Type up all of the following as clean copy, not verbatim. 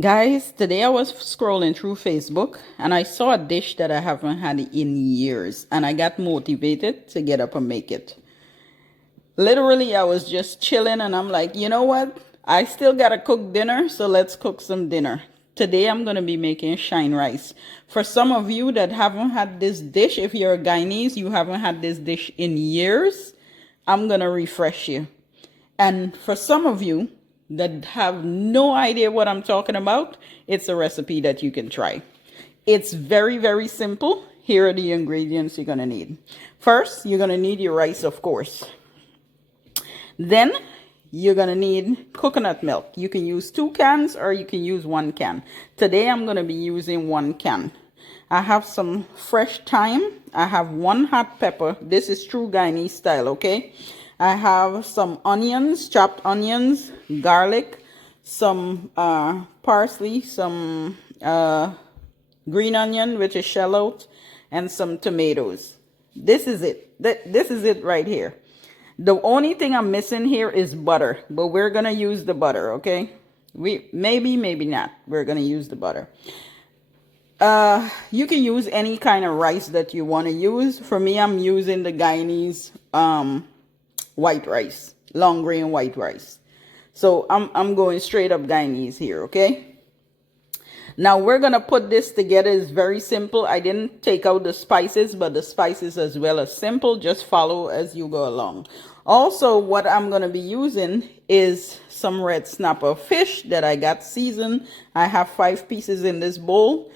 Guys, today I was scrolling through Facebook and I saw a dish that I haven't had in years and I got motivated to get up and make it. Literally, I was just chilling and I'm like, you know what? I still gotta cook dinner, so let's cook some dinner. Today I'm gonna be making shine rice. For some of you that haven't had this dish, if you're a Guyanese, you haven't had this dish in years, I'm gonna refresh you. And for some of you that have no idea what I'm talking about, it's a recipe that you can try. It's very, very simple. Here are the ingredients you're gonna need. First, you're gonna need your rice, of course. Then you're gonna need coconut milk. You can use 2 cans or you can use 1 can. Today I'm gonna be using 1 can. I have some fresh thyme. I have 1 hot pepper. This is true Guyanese style, okay? I have some onions, chopped onions, garlic, some parsley, some green onion, which is shallot, and some tomatoes. This is it. This is it right here. The only thing I'm missing here is butter, but we're gonna use the butter, okay? Maybe not. We're gonna use the butter. You can use any kind of rice that you want to use. For me, I'm using the Guyanese white rice, long grain white rice. So I'm going straight up Guyanese here, okay? Now we're gonna put this together. It's very simple. I didn't take out the spices, but the spices as well as simple. Just follow as you go along. Also, what I'm gonna be using is some red snapper fish that I got seasoned. I have 5 pieces in this bowl.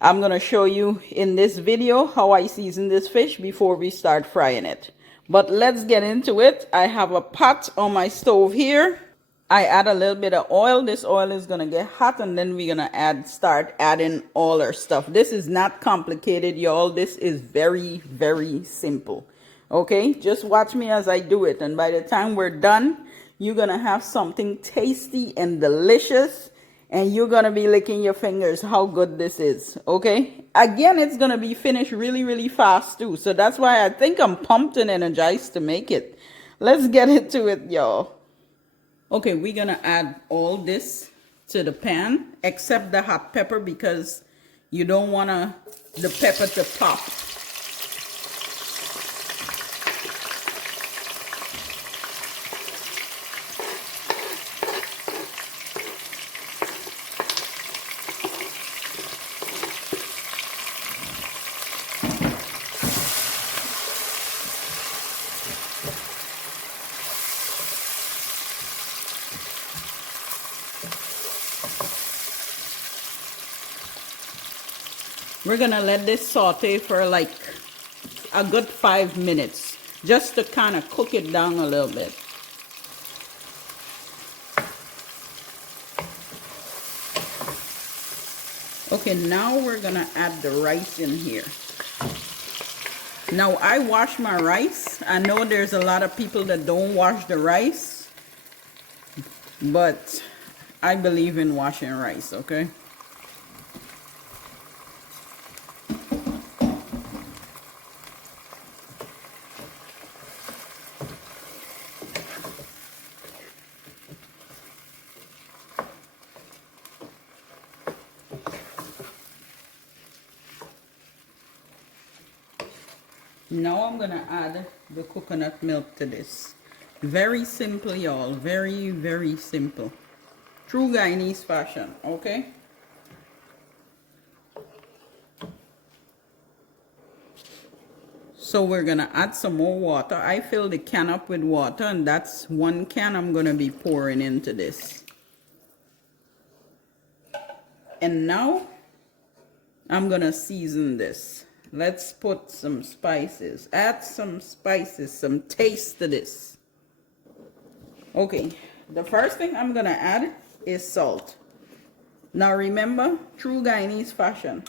I'm gonna show you in this video how I season this fish before we start frying it. But let's get into it. I have a pot on my stove here. I add a little bit of oil. This oil is gonna get hot and then we're gonna start adding all our stuff. This is not complicated, y'all. This is very, very simple. Okay, just watch me as I do it. And by the time we're done, you're gonna have something tasty and delicious. And you're gonna be licking your fingers how good this is, okay? Again, it's gonna be finished really, really fast too. So that's why I think I'm pumped and energized to make it. Let's get into it, y'all. Okay, we're gonna add all this to the pan, except the hot pepper because you don't wanna the pepper to pop. We're gonna let this saute for like a good 5 minutes, just to kind of cook it down a little bit. Okay, now we're gonna add the rice in here. Now I wash my rice. I know there's a lot of people that don't wash the rice, but I believe in washing rice, okay? Now I'm gonna add the coconut milk to this. Very simple, y'all. Very, very simple. True Guyanese fashion, okay? So we're gonna add some more water. I fill the can up with water, and that's 1 can I'm gonna be pouring into this. And now I'm gonna season this. Let's put some spices. Add some spices, some taste to this. Okay, the first thing I'm gonna add is salt. Now remember, true Guyanese fashion.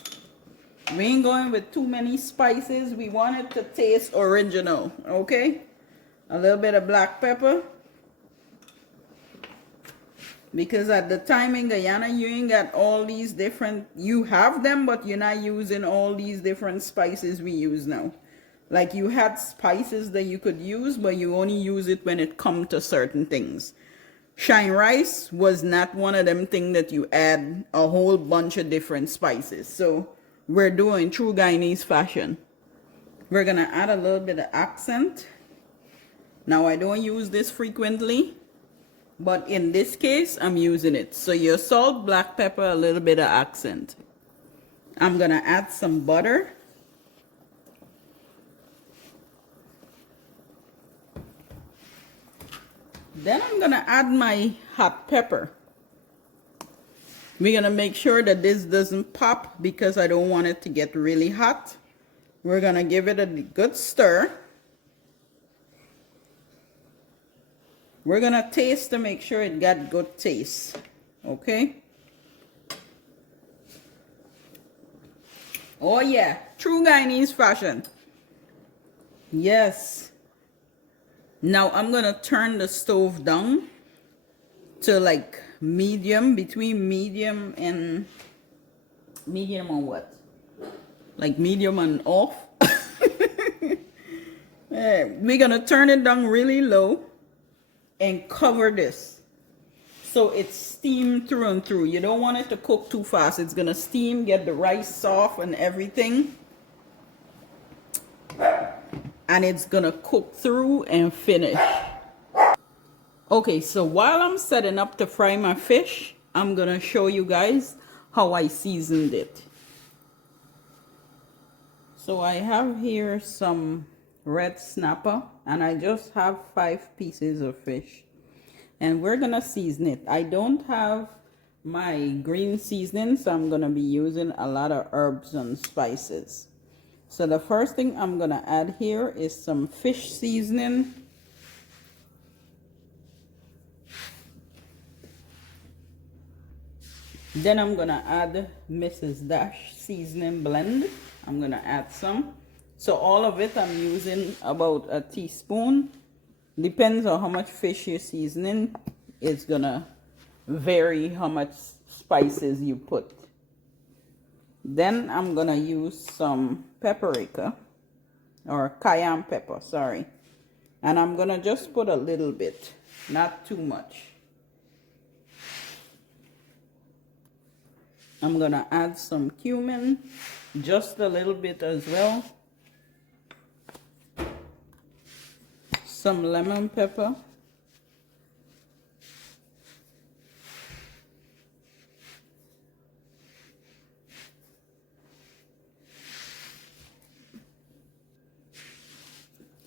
We ain't going with too many spices. We want it to taste original, okay? A little bit of black pepper. Because at the time in Guyana, you ain't got all these different, you have them, but you're not using all these different spices we use now. Like you had spices that you could use, but you only use it when it comes to certain things. Shine rice was not one of them things that you add a whole bunch of different spices. So we're doing true Guyanese fashion. We're gonna add a little bit of accent. Now I don't use this frequently, but in this case I'm using it. So your salt, black pepper, a little bit of accent. I'm gonna add some butter. Then I'm gonna add my hot pepper. We're gonna make sure that this doesn't pop because I don't want it to get really hot. We're gonna give it a good stir. We're gonna taste to make sure it got good taste. Okay? Oh yeah, true Guyanese fashion. Yes. Now I'm gonna turn the stove down to like medium, between medium and what? Like medium and off. We're gonna turn it down really low and cover this so it's steamed through and through. You don't want it to cook too fast. It's gonna steam, get the rice soft and everything, and it's gonna cook through and finish. Okay, so while I'm setting up to fry my fish, I'm gonna show you guys how I seasoned it. So I have here some red snapper, and I just have 5 pieces of fish, and we're gonna season it. I don't have my green seasoning, so I'm gonna be using a lot of herbs and spices. So the first thing I'm gonna add here is some fish seasoning. Then I'm gonna add Mrs. Dash seasoning blend. I'm gonna add some. So all of it I'm using about a teaspoon. Depends on how much fish you're seasoning. It's gonna vary how much spices you put. Then I'm gonna use some paprika, or cayenne pepper, sorry. And I'm gonna just put a little bit, not too much. I'm gonna add some cumin, just a little bit as well. Some lemon pepper.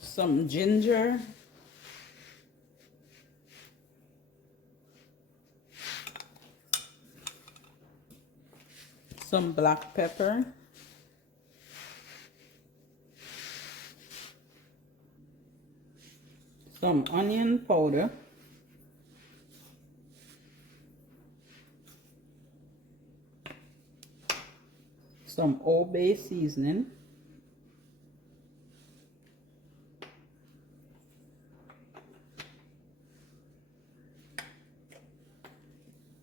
Some ginger. Some black pepper. Some onion powder. Some Old Bay seasoning.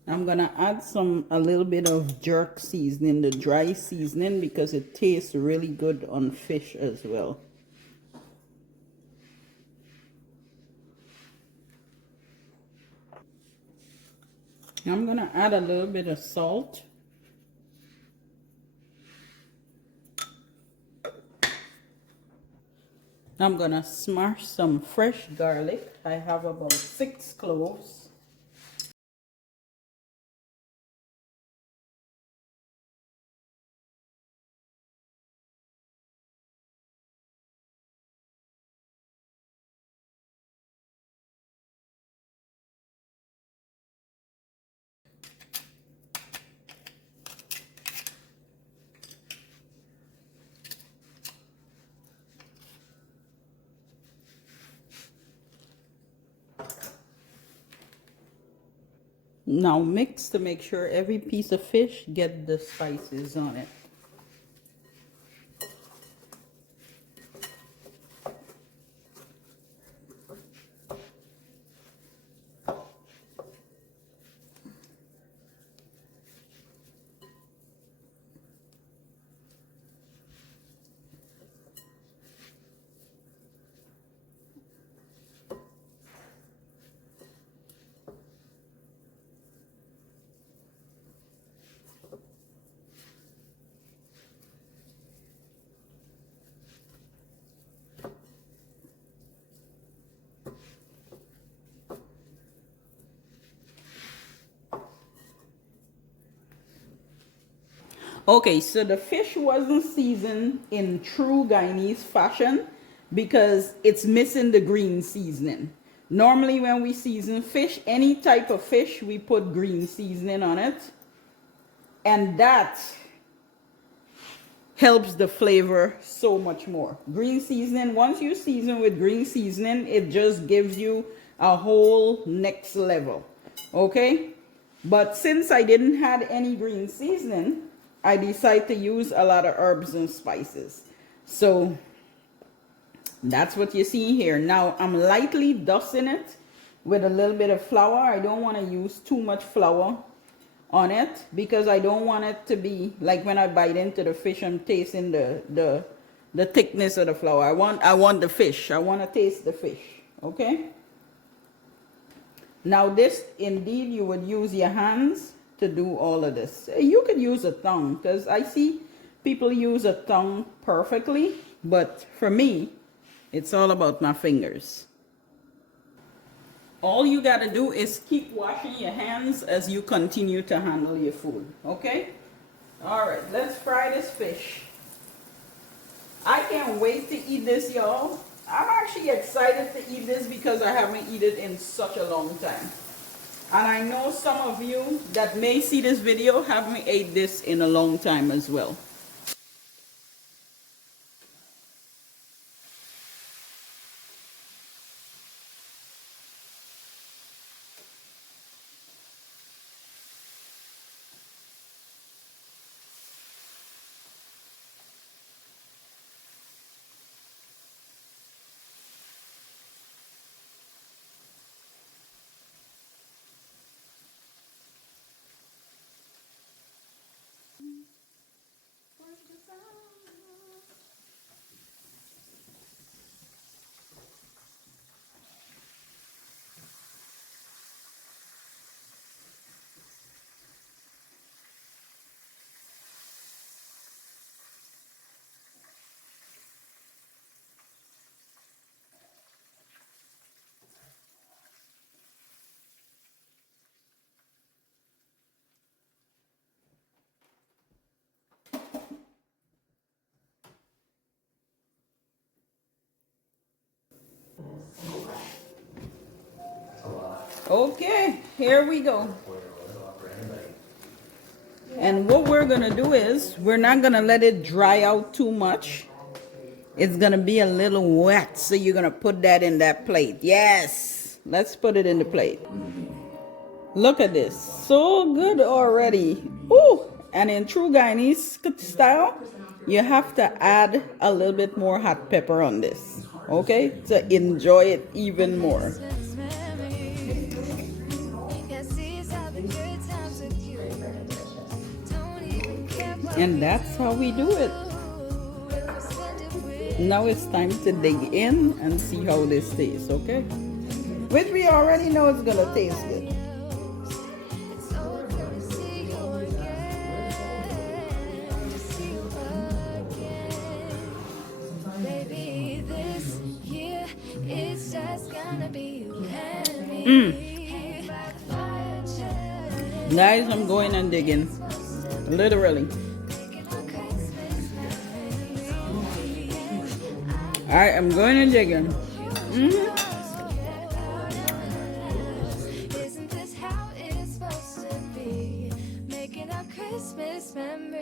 I'm gonna add a little bit of jerk seasoning, the dry seasoning, because it tastes really good on fish as well. I'm gonna add a little bit of salt. I'm gonna smash some fresh garlic. I have about 6 cloves. Now mix to make sure every piece of fish get the spices on it. Okay, so the fish wasn't seasoned in true Guyanese fashion because it's missing the green seasoning. Normally when we season fish, any type of fish, we put green seasoning on it. And that helps the flavor so much more. Green seasoning, once you season with green seasoning, it just gives you a whole next level. Okay? But since I didn't have any green seasoning, I decided to use a lot of herbs and spices. So that's what you see here. Now I'm lightly dusting it with a little bit of flour. I don't want to use too much flour on it because I don't want it to be like when I bite into the fish, I'm tasting the thickness of the flour. I want the fish. I want to taste the fish. Okay? Now this, indeed, you would use your hands to do all of this. You could use a tongue because I see people use a tongue perfectly, but for me, it's all about my fingers. All you got to do is keep washing your hands as you continue to handle your food. Okay? All right, let's fry this fish. I can't wait to eat this, y'all. I'm actually excited to eat this because I haven't eaten it in such a long time. And I know some of you that may see this video haven't ate this in a long time as well. Okay, here we go. And what we're gonna do is, we're not gonna let it dry out too much. It's gonna be a little wet, so you're gonna put that in that plate. Yes, let's put it in the plate. Look at this, so good already. Ooh, and in true Guyanese style, you have to add a little bit more hot pepper on this, okay, to enjoy it even more. And that's how we do it. Now it's time to dig in and see how this tastes, okay? Which we already know it's gonna taste good. Guys, I'm going and digging. Literally. I am going and digging. Isn't this how it is supposed to be? Making our Christmas memories.